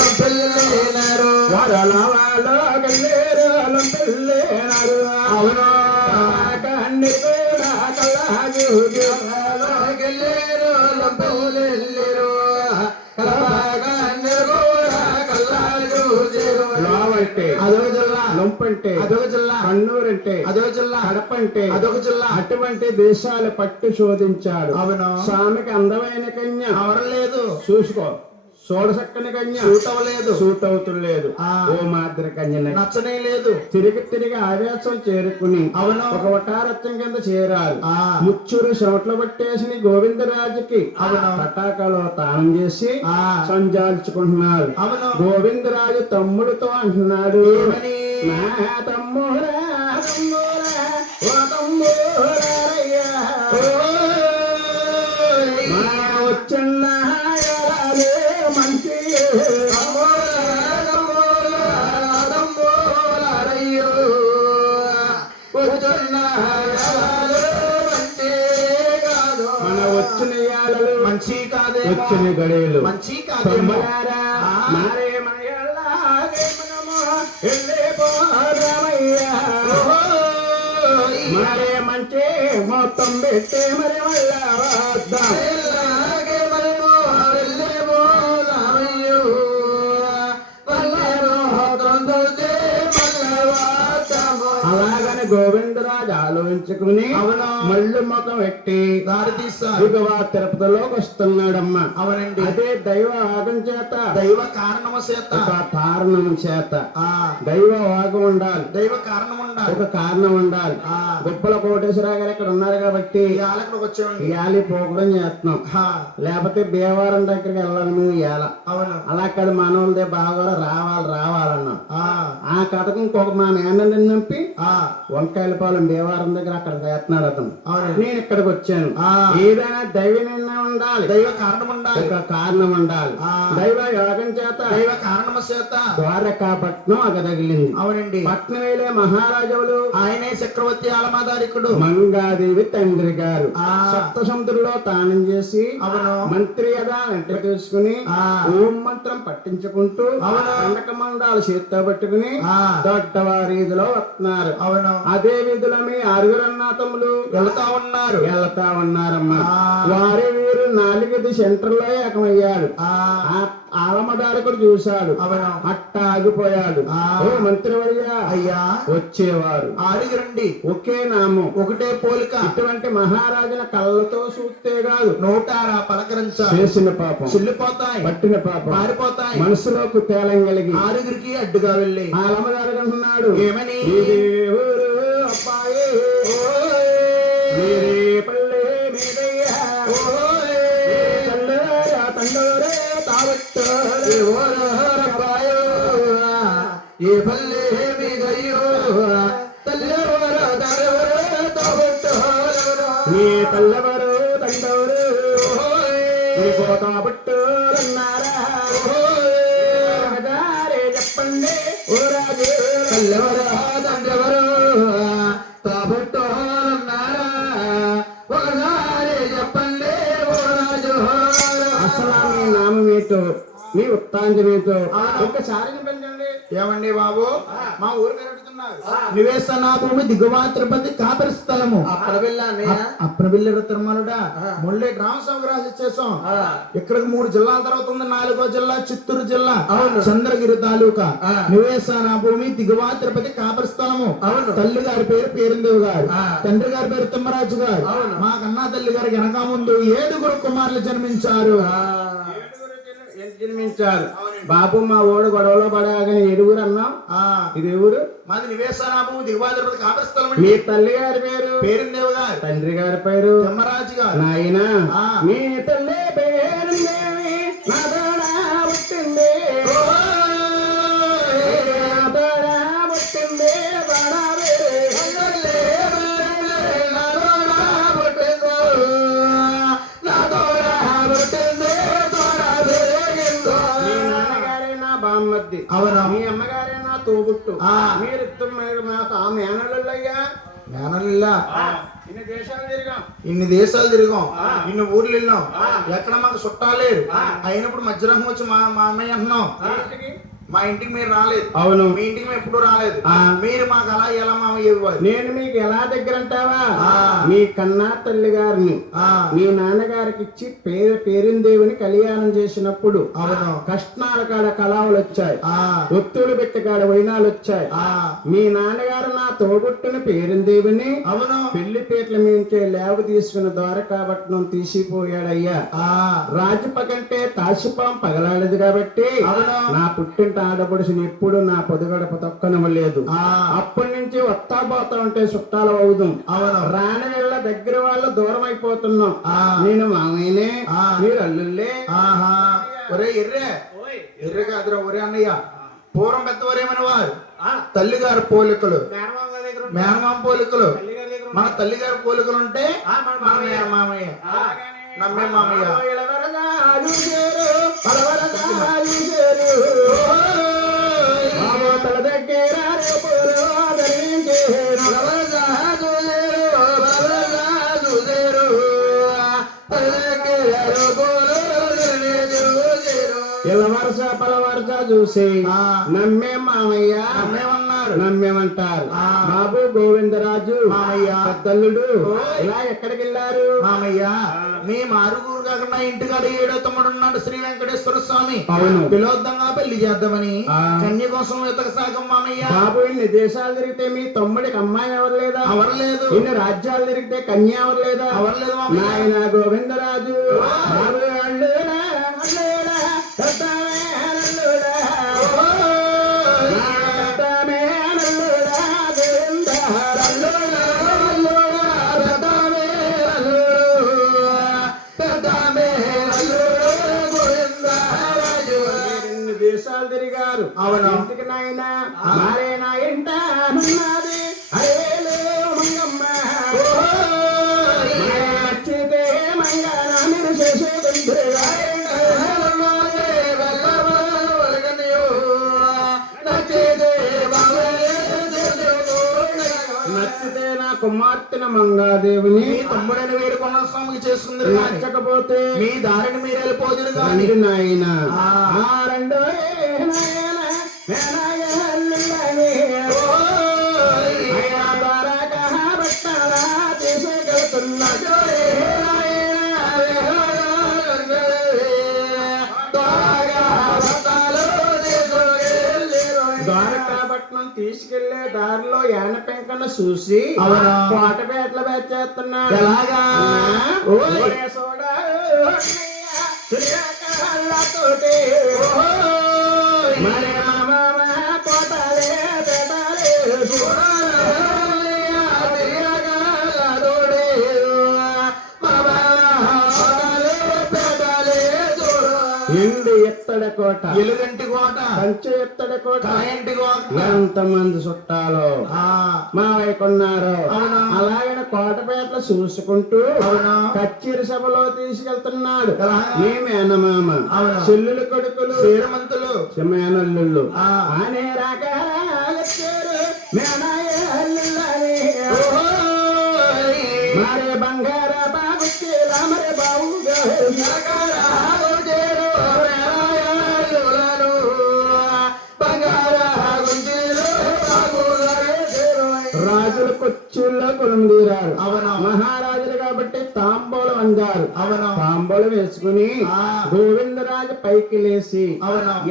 లంపెళ్ళేనారు వరలవాలో గల్లేరు లంపెళ్ళేనారు అవును కన్ని కూడా కల్లాజు గెల్లేరు లంపెళ్ళేరు లావంటే అదొక జిల్లా, లొంపంటే అదొక జిల్లా, కన్నూరంటే అదొక జిల్లా, కడపంటే అదొక జిల్లా. అటువంటి దేశాలు పట్టు శోధించాడు. అవును స్వామికి అందమైన కన్య అవరం లేదు, చూసుకో చూడసక్కని కన్య సూట్ అవ్వలేదు, సూట్ అవుతులేదు. ఆ. ఓ మాదిరి కన్య నచ్చనే లేదు. తిరిగి ఆవేశం చేరుకుని అవును ఒక వటారత్వం కింద చేరారు. ఆ ముచ్చూరు చెమట్లు పట్టేసి గోవిందరాజుకి అవును పటాకాలో తానం చేసి ఆ సంజాల్చుకుంటున్నారు. అవును గోవిందరాజు తమ్ముడితో అంటున్నాడు, ఏమని? నా తమ్ముడా తమ్ముడా ఓ తమ్ముడయ్యా వచ్చిన మంచి మన వచ్చిన యాలలు మంచి కాదే, వచ్చిన గడియలు మంచి కాదేమో. మారే మన ఎల్లాగే మనము వెళ్ళిపోదామయ్యా. మరే మంచి మొత్తం పెట్టే మరి మళ్ళా వద్దాం. అలాగని గోవిందరాజు ఆలోచించుకుని అవును మళ్ళీ ముఖం ఎట్టి దారి తీస్తారు. ఇదిగో తిరుపతిలోకి వస్తున్నాడమ్మా. అవునండి, అదే దైవ వాగం చేత దైవ కారణము చేత, ఒక కారణం చేత ఆ దైవ వాగం ఉండాలి, దైవ కారణం ఉండాలి, ఒక కారణం ఉండాలి. ఆ గొప్పల కోటేశ్వరరావు గారు ఇక్కడ ఉన్నారు కాబట్టి ఇక్కడికి వచ్చేవండి. ఇయాలి పోకడం చేస్తున్నాం. లేకపోతే భీమవరం దగ్గరికి వెళ్ళాలి నువ్వు ఇయాల. అవును అలా కాదు మనోళ్ళదే బాగా రావాలన్నా. ఆ కథకు ఇంకొక మా మేనల్ని నంపి వంకాయలపాలెం భీమవరం దగ్గర అక్కడ చేస్తున్నాడు అతను. నేను ఇక్కడికి వచ్చాను. ఏదైనా దైవ నిర్ణయం ఉండాలి, దైవ కారణం ఉండాలి, ఒక కారణం ఉండాలి. దైవ యోగం చేత దైవ కారణం చేత ద్వారకాపట్నం అగ తగిలింది. అవునండి, పట్నం వేలే మహారాజులు ఆయనే చక్రవర్తి ఆలమాదారికుడు మంగాదేవి తండ్రి గారు ఆ సప్త సముద్రంలో తానం చేసి అవును మంత్రి కదా వెంట తీసుకుని ఓం మంత్రం పట్టించుకుంటూ కండక మండాలు చేత్తో పట్టుకుని దొడ్డవారీధిలో వస్తున్నారు. అవును అదే వీధిలో మీ ఆరుగురు అన్నాతమ్ములు వెళ్తా ఉన్నారమ్మా. వారి వీరు 4 సెంటర్ లో ఏకమయ్యాడు. ఆలమదారకుడు చూశాడు, అట్ట ఆగిపోయాడు. ఓ మంత్రివర్య అయ్యా వచ్చేవారు ఆరుగురండి, ఒకే నామం ఒకటే పోలిక. ఇటువంటి మహారాజుల కళ్ళతో చూస్తే కాదు, నోటారా పలకరించాలి, చేసిన పాపం చెల్లిపోతాయి, పట్టిన పాపం పారిపోతాయి. మనసులోకి తేలం కలిగి ఆరుగురికి అడ్డుగా వెళ్ళి ఆలమదారుడు అంటున్నాడు, ఏమని? అబ్బాయి పల్లె మీదయ్యా తండ్రి తావట్టు ఏ పల్లె మీదయ్యో తల్లెవరో తావట్టు నీ తల్లెవరు తండవరు తాబట్టు అన్నారా చెప్పండి ఓ రాజు, తల్లెవరో తండ్రెవరో తాబట్టు అన్నారా ఒకసారి చెప్పండి ఓ రాజు. అసలు మీ నామం ఏంటో, మీ వృత్తాంతమేంటో ఒక్కసారి పెంచండి. ఏమండి బాబు, మా ఊరు కలుగుతున్నారు. నివేశన భూమి దిగువ తిరుపతి కాపరి స్థలము అప్రబిల్లెడ తిరుమలడా ముళ్ళే గ్రామ సభకు రాసి చేసాం. ఇక్కడికి 3 జిల్లాల తర్వాత ఉంది. 4వ జిల్లా చిత్తూరు జిల్లా చంద్రగిరి తాలూకా. నివేశన భూమి దిగువ తిరుపతి కాపరి స్థలము. తల్లి గారి పేరు పేరుందేవి గారు, తండ్రి గారి పేరు తిమ్మరాజు గారు. మా కన్నా తల్లి గారికి వెనక ముందు 7 కుమారులు జన్మించారు. జన్మించారు. బాబు మా ఓడు గొడవలో పడగానే 7 అన్నాం. ఇది ఎవరు? మాది నివేశనాభు దిగుబాద్రపతి కాపరిస్థలం. మీ తల్లి గారి పేరు పేరుందేవు గారు, తండ్రి గారి పేరు తిమ్మరాజు గారు. నాయన మీ తల్లి పేరుందేవి నా దొడ పుట్టింది, అవునా? మీ అమ్మగారే నా తోబుట్టు. మీరు మాకు ఆ మేనల్లయ్యా మేనల్లా ఇన్ని దేశాలు తిరిగాం, ఇన్ని ఊర్లు వెళ్ళాం, ఎక్కడ మాకు చుట్టాలేరు. అయినప్పుడు మధ్యరకం వచ్చి మా అమ్మయ్య అంటున్నాం. మా ఇంటికి మీరు రాలేదు. అవును, మీ ఇంటికి మేము ఎప్పుడు రాలేదు. మీరు మాకు అలా ఎలా మామయ్య ఇవ్వాలి? నేను మీకు ఎలా దగ్గర అంటావా? మీ కన్నా తల్లి గారిని మీ నాన్నగారికి ఇచ్చి పేరిందేవిని కళ్యాణం చేసినప్పుడు కష్టాల కాడ కళావులు వచ్చాయి, ఒత్తులు పెట్టి కాడ వైనాలు వచ్చాయి. మీ నాన్నగారు నా తోబుట్టుని పేరిందేవిని పెళ్లి పీటల మీంచే లేవ తీసుకున్న ద్వారకాపట్నం తీసిపోయాడయ్యా. రాజప కంటే తాసిపాం పగలాడదు కాబట్టి నా పుట్టింట ఆడపడుచుని ఎప్పుడు నా పొదుగడప తొక్కనవ్వలేదు. అప్పటి నుంచి వస్తా పోతా ఉంటే చుట్టాల అవుదాం. రాని వేళ దగ్గర వాళ్ళు దూరం అయిపోతున్నాం. నేను మామయ్యనే, మీరు అల్లుళ్ళే. ఒరే ఎర్రే ఎర్రే కాదురా ఒరే అన్నయ్య. పూర్వం పెద్దవారేమని వారు తల్లిగారి పోలికలు, మేనమామ పోలికలు. మన తల్లిగారి పోలికలు ఉంటే మన మామయ్య నమ్మే మామయ్య. తల దగ్గర వరుస పల వరుస చూసి నమ్మే మామయ్య నమ్మేమన్నారు, నమ్మేమంటారు. బాబు గోవిందరాజు మామయ్య పెద్దల్లుడు ఇలా ఎక్కడికి వెళ్ళారు? మామయ్య మీ మారుగురు కాకుండా ఇంటికాడ 7వ తమ్ముడు ఉన్నాడు శ్రీ వెంకటేశ్వర స్వామి. అవును, పిలోద్దంగా పెళ్లి చేద్దామని కన్య కోసం వెతక సాగం మామయ్య. బాబు ఇన్ని దేశాలు తిరిగితే మీ తమ్ముడికి అమ్మాయి ఎవరు లేదా? ఎవరు లేదు. ఇన్ని రాజ్యాలు తిరిగితే కన్య ఎవరు లేదా? ఎవరు లేదు. నాయన గోవిందరాజు బాబు అల్లుడా దేశాలు తిరిగారు. అవును, ఇంటికి నాయన మారే నా ఇంట ఉన్నది అరేలో మంగమ్మ నచ్చితే మంగళ మీరు చేసేది నచ్చితే నా కుమార్తెన మంగాదేవిని తమ్ముడైన వేడుకొండ స్వామికి చేసుకుందరు. నచ్చకపోతే మీ దారిని మీరు వెళ్ళిపోదురు కానీ నాయన రెండో ద్వారకాపట్నం తీసుకెళ్లే దారిలో యాన పెంకను చూసి కోటపేటలో బెచ్చేస్తున్నాడు. ఎలాగా మరి కోటలే ఎందు ఎత్తడ కోట, ఎలుగంటి కోట, కంచె ఎత్తడ కోట, ఇంటి కోట. ఎంతమంది చుట్టాలో మావయ్య కొన్నారు. అలాగనే కోటపేటలో చూసుకుంటూ కచ్చేరి సభలో తీసుకెళ్తున్నాడు. మీ మేనమామ చెల్లులు కొడుకులు శ్రీమంతులు మేనల్లుళ్ళు అనే రకాలు మరే బంగార బాబు మరే బాబు రాజులు కొచ్చుల్లో కొలుందీరారు. మహారాజులు కాబట్టి తాంబూలం అందారు. తాంబూలం వేసుకుని గోవిందరాజు పైకి లేచి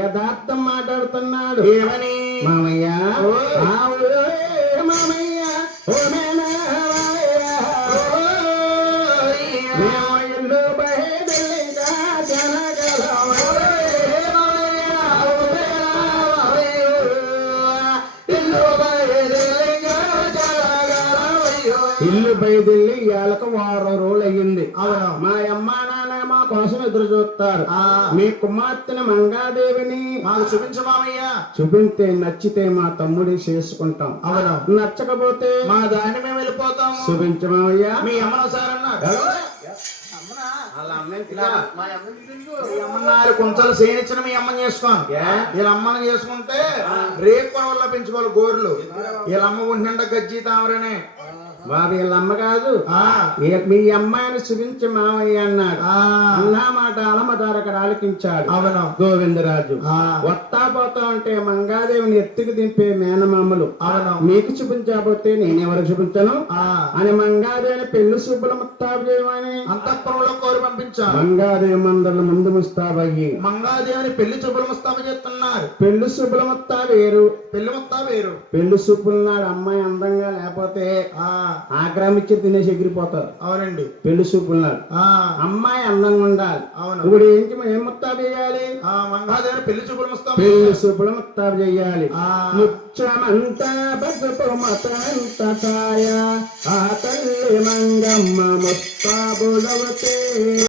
యథార్థం మాట్లాడుతున్నాడు. ఏమని? మామయ్య మామయ్య ఓ మేనా ఇల్లు బయలుదేరి ఇవాళకు 1 రోజులు అయ్యింది. మా అమ్మా నాన్న మా కోసం ఎదురు చూస్తారు. మీ కుమార్తెని మంగాదేవిని మాకు చూపించమామయ్యా. చూపిస్తే నచ్చితే మా తమ్ముడి చేసుకుంటాం. నచ్చకపోతే మా దాన్ని మేము వెళ్ళిపోతాం. చూపించమామయ్యా. మీ అమ్మను సార్ అన్నారు కొంచెం సేనిచ్చిన మీ అమ్మని చేసుకోను. వీళ్ళ అమ్మని చేసుకుంటే రేపు వల్ల పెంచుకోవాలి గోర్లు. వీళ్ళ అమ్మ ఉంటుండ గజ్జి తామరనే బాబు వీళ్ళ అమ్మ కాదు మీ అమ్మాయిని చూపించి మామయ్య అన్నాడు. అన్నా మాట అలమదారకడ ఆలకించాడు. అవును గోవిందరాజు వస్తా పోతా ఉంటే మంగాదేవిని ఎత్తుకు దింపే మేనమామలు మీకు చూపించకపోతే నేనెవరు చూపించను అని మంగాదేవిని పెళ్లి చూపుల ముస్తాబు చేయమని అంతఃపురంలో కోరి పంపించారు. మంగాదేవి మందల ముందు ముస్తాబయ్యి మంగాదేవిని పెళ్లి చూపుల ముస్తాబు చేస్తున్నారు. పెళ్లి చూపుల ముత్తా వేరు, పెళ్లి ముత్తా వేరు. పెళ్లి చూపుల నాడు అమ్మాయి అందంగా లేకపోతే ఆగ్రహించి తినేసి ఎగిరిపోతారు. అవునండి. పెళ్లి చూపుల నాడు అమ్మాయి అందంగా ఉండాలి. అవును. ఇప్పుడు ఏంటి ఏం ముత్తాబు చేయాలి? మంగాదేవిని పెళ్లి చూపుల ముస్తాబు, పెళ్లి చూపుల ముత్తాబు చెయ్యాలి. ముచ్చమంతా పసుపు మతంత ఛాయ ఆ తల్లి మంగమ్మ ముస్తాబులవతే.